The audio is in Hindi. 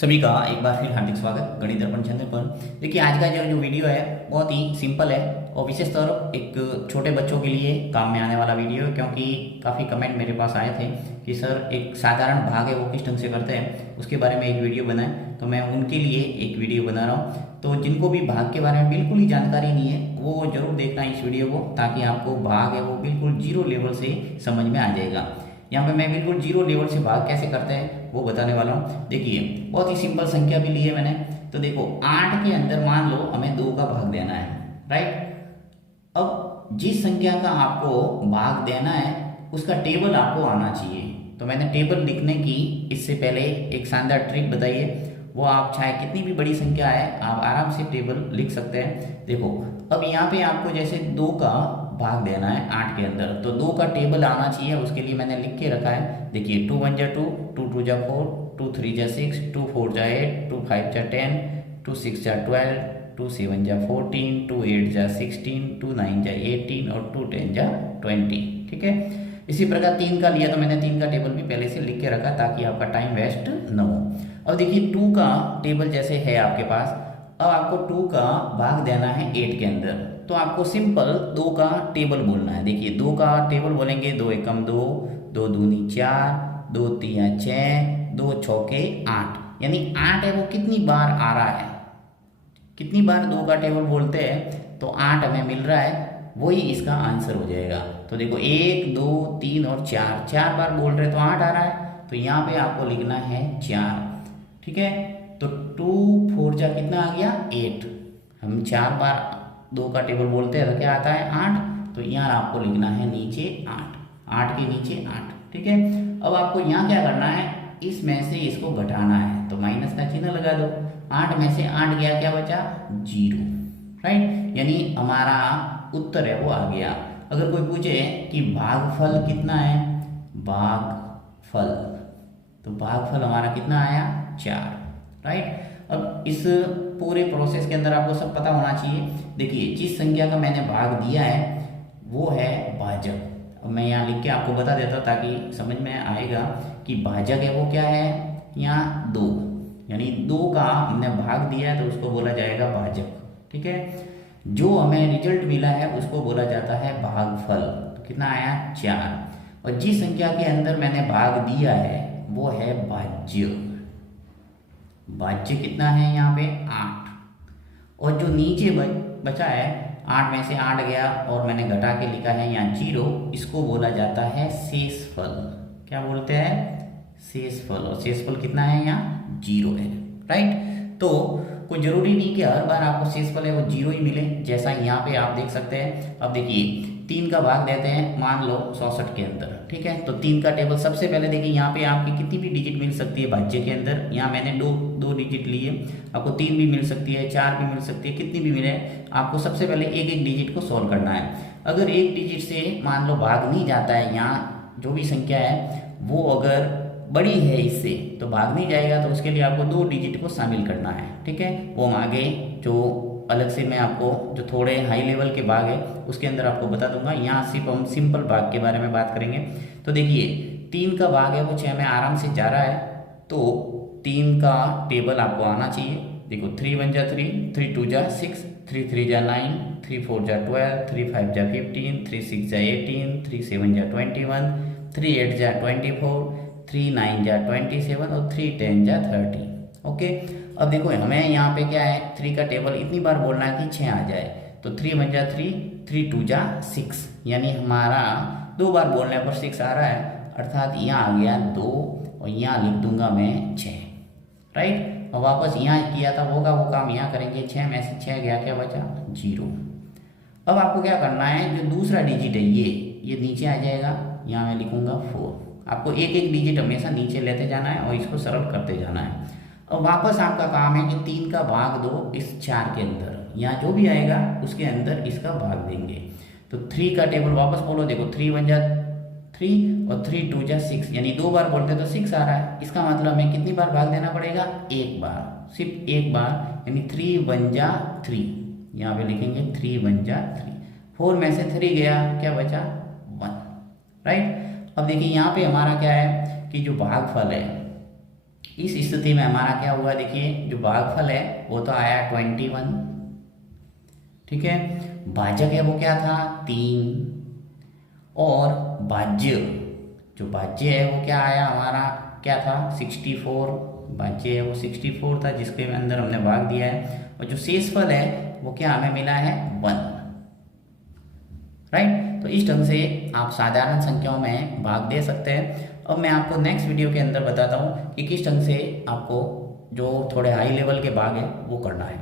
सभी का एक बार फिर हार्दिक स्वागत गणित दर्पण चैनल पर। देखिए आज का जो वीडियो है बहुत ही सिंपल है और विशेषतौर एक छोटे बच्चों के लिए काम में आने वाला वीडियो है, क्योंकि काफ़ी कमेंट मेरे पास आए थे कि सर एक साधारण भाग है वो किस ढंग से करते हैं उसके बारे में एक वीडियो बनाएं, तो मैं उनके लिए एक वीडियो बना रहा हूँ। तो जिनको भी भाग के बारे में बिल्कुल ही जानकारी नहीं है वो जरूर देखना इस वीडियो को, ताकि आपको भाग है वो बिल्कुल जीरो लेवल से समझ में आ जाएगा। यहाँ पे मैं बिल्कुल जीरो लेवल से भाग कैसे करते हैं वो बताने वाला हूँ। देखिए बहुत ही सिंपल संख्या भी ली है मैंने। तो देखो 8 के अंदर मान लो हमें 2 का भाग देना है, राइट। अब जिस संख्या का आपको भाग देना है उसका टेबल आपको आना चाहिए। तो मैंने टेबल लिखने की इससे पहले एक शानदार ट्रिक बताई है, वो आप चाहे कितनी भी बड़ी संख्या है आप आराम से टेबल लिख सकते हैं। देखो अब यहाँ पे आपको जैसे 2 का भाग देना है 8 के अंदर, तो 2 का टेबल आना चाहिए, उसके लिए मैंने लिख के रखा है। देखिए 2 1 जा 2, 2 2 जा 4, 2 3 जा 6, 2 4 जा 8, 2 5 जा 10, 2 6 जा 12, 2 7 जा 14, 2 8 जा 16, 2 9 जा 18 और 2 10 जा 20। ठीक है, इसी प्रकार 3 का लिया तो मैंने 3 का टेबल भी पहले से लिख के रखा ताकि आपका टाइम वेस्ट न हो। अब देखिए 2 का टेबल जैसे है आपके पास, अब आपको 2 का भाग देना है 8 के अंदर, तो आपको सिंपल 2 का टेबल बोलना है। देखिए 2 का टेबल बोलेंगे 2 एकम 2, 2 दूनी 4, 2 तिया 6, 2 चौके 8, यानी 8 है वो कितनी बार आ रहा है, कितनी बार 2 का टेबल बोलते हैं तो 8 हमें मिल रहा है, वही इसका आंसर हो जाएगा। तो देखो 1 2 3 और 4, 4 बार बोल रहे तो 8 आ रहा है, तो यहाँ पे आपको लिखना है 4। ठीक है, तो 2 4 जा कितना आ गया 8, हम 4 बार 2 का टेबल बोलते हैं तो क्या आता है 8, तो यहाँ आपको लिखना है नीचे 8, 8 के नीचे 8। ठीक है, अब आपको यहाँ क्या करना है, इसमें से इसको घटाना है, तो माइनस का चिन्ह लगा दो। 8 में से 8 गया, क्या बचा 0, राइट, यानी हमारा उत्तर है वो आ गया। अगर कोई पूछे कि भागफल कितना है, भागफल, तो भागफल हमारा कितना आया 4, राइट। अब इस पूरे प्रोसेस के अंदर आपको सब पता होना चाहिए। देखिए जिस संख्या का मैंने भाग दिया है वो है भाजक। अब मैं यहाँ लिख के आपको बता देता हूँ ताकि समझ में आएगा कि भाजक है वो क्या है, यहाँ 2, यानी 2 का हमने भाग दिया है तो उसको बोला जाएगा भाजक। ठीक है, जो हमें रिजल्ट मिला है उसको बोला जाता है भागफल। तो कितना आया 4, और जिस संख्या के अंदर मैंने भाग दिया है वो है भाज्य। भाज्य कितना है यहाँ पे 8, और जो नीचे बचा है 8 में से 8 गया और मैंने घटा के लिखा है यहाँ 0, इसको बोला जाता है शेषफल। क्या बोलते हैं शेषफल, और शेषफल कितना है यहाँ 0 है, राइट। तो कोई जरूरी नहीं कि हर बार आपको शेषफल है वो 0 ही मिले, जैसा यहाँ पे आप देख सकते हैं। अब देखिए 3 का भाग देते हैं मान लो 64 के अंदर, ठीक है, तो 3 का टेबल सबसे पहले देखिए यहाँ पे आपकी कितनी भी डिजिट मिल सकती है भाज्य के अंदर। यहाँ मैंने दो डिजिट ली है, आपको 3 भी मिल सकती है, 4 भी मिल सकती है, कितनी भी मिले, आपको सबसे पहले एक एक डिजिट को सॉल्व करना है। अगर एक डिजिट से मान लो भाग नहीं जाता है, यहाँ जो भी संख्या है वो अगर बड़ी है इससे तो भाग नहीं जाएगा, तो उसके लिए आपको 2 डिजिट को शामिल करना है। ठीक है, वो हम आगे जो अलग से मैं आपको जो थोड़े हाई लेवल के भाग है उसके अंदर आपको बता दूंगा। यहाँ सिर्फ हम सिंपल भाग के बारे में बात करेंगे। तो देखिए 3 का भाग है वो 6 में आराम से जा रहा है, तो 3 का टेबल आपको आना चाहिए। देखो 3 1 जा 3, 3 2 जा 6, 3 3 जा 9, 3 4 जा 12, 3 5 जा 15, 3 6 जा 18, 3 7 जा 21, 3 8 जा 24, 3 9 जा 27 और 3 10 जा 30। ओके, अब देखो हमें यहाँ पे क्या है 3 का टेबल इतनी बार बोलना है कि 6 आ जाए, तो 3 1 जा 3, 3 2 जा 6, यानी हमारा 2 बार बोलने पर 6 आ रहा है, अर्थात यहाँ आ गया 2 और यहाँ लिख दूंगा मैं 6, राइट। और वापस यहाँ किया था वो काम यहाँ करेंगे, 6 में से 6 गया, क्या बचा 0। अब आपको क्या करना है, जो दूसरा डिजिट है ये नीचे आ जाएगा, यहाँ मैं लिखूंगा 4। आपको एक एक डिजिट हमेशा नीचे लेते जाना है और इसको सरल करते जाना है। और वापस आपका काम है कि 3 का भाग दो इस 4 के अंदर, यहाँ जो भी आएगा उसके अंदर इसका भाग देंगे। तो 3 का टेबल वापस बोलो, देखो 3 1 जा 3 और 3 2 जा 6, यानी 2 बार बोलते तो 6 आ रहा है, इसका मतलब हमें कितनी बार भाग देना पड़ेगा, एक बार, सिर्फ एक बार, यानी 3 1 जा 3, यहाँ पे लिखेंगे 3 1 जा 3, 4 में से 3 गया, क्या बचा 1, राइट। अब देखिए यहाँ पे हमारा क्या है कि जो भागफल है इस स्थिति में हमारा क्या हुआ, देखिए जो भागफल है वो तो आया 21, ठीक है। भाजक है वो क्या था 3, और भाज्य, जो भाज्य है वो क्या आया हमारा, क्या था 64, भाज्य है वो 64 था जिसके अंदर हमने भाग दिया है, और जो शेषफल है वो क्या हमें मिला है 1, राइट। तो इस ढंग से आप साधारण संख्याओं में भाग दे सकते हैं। अब मैं आपको नेक्स्ट वीडियो के अंदर बताता हूँ कि किस ढंग से आपको जो थोड़े हाई लेवल के भाग है वो करना है।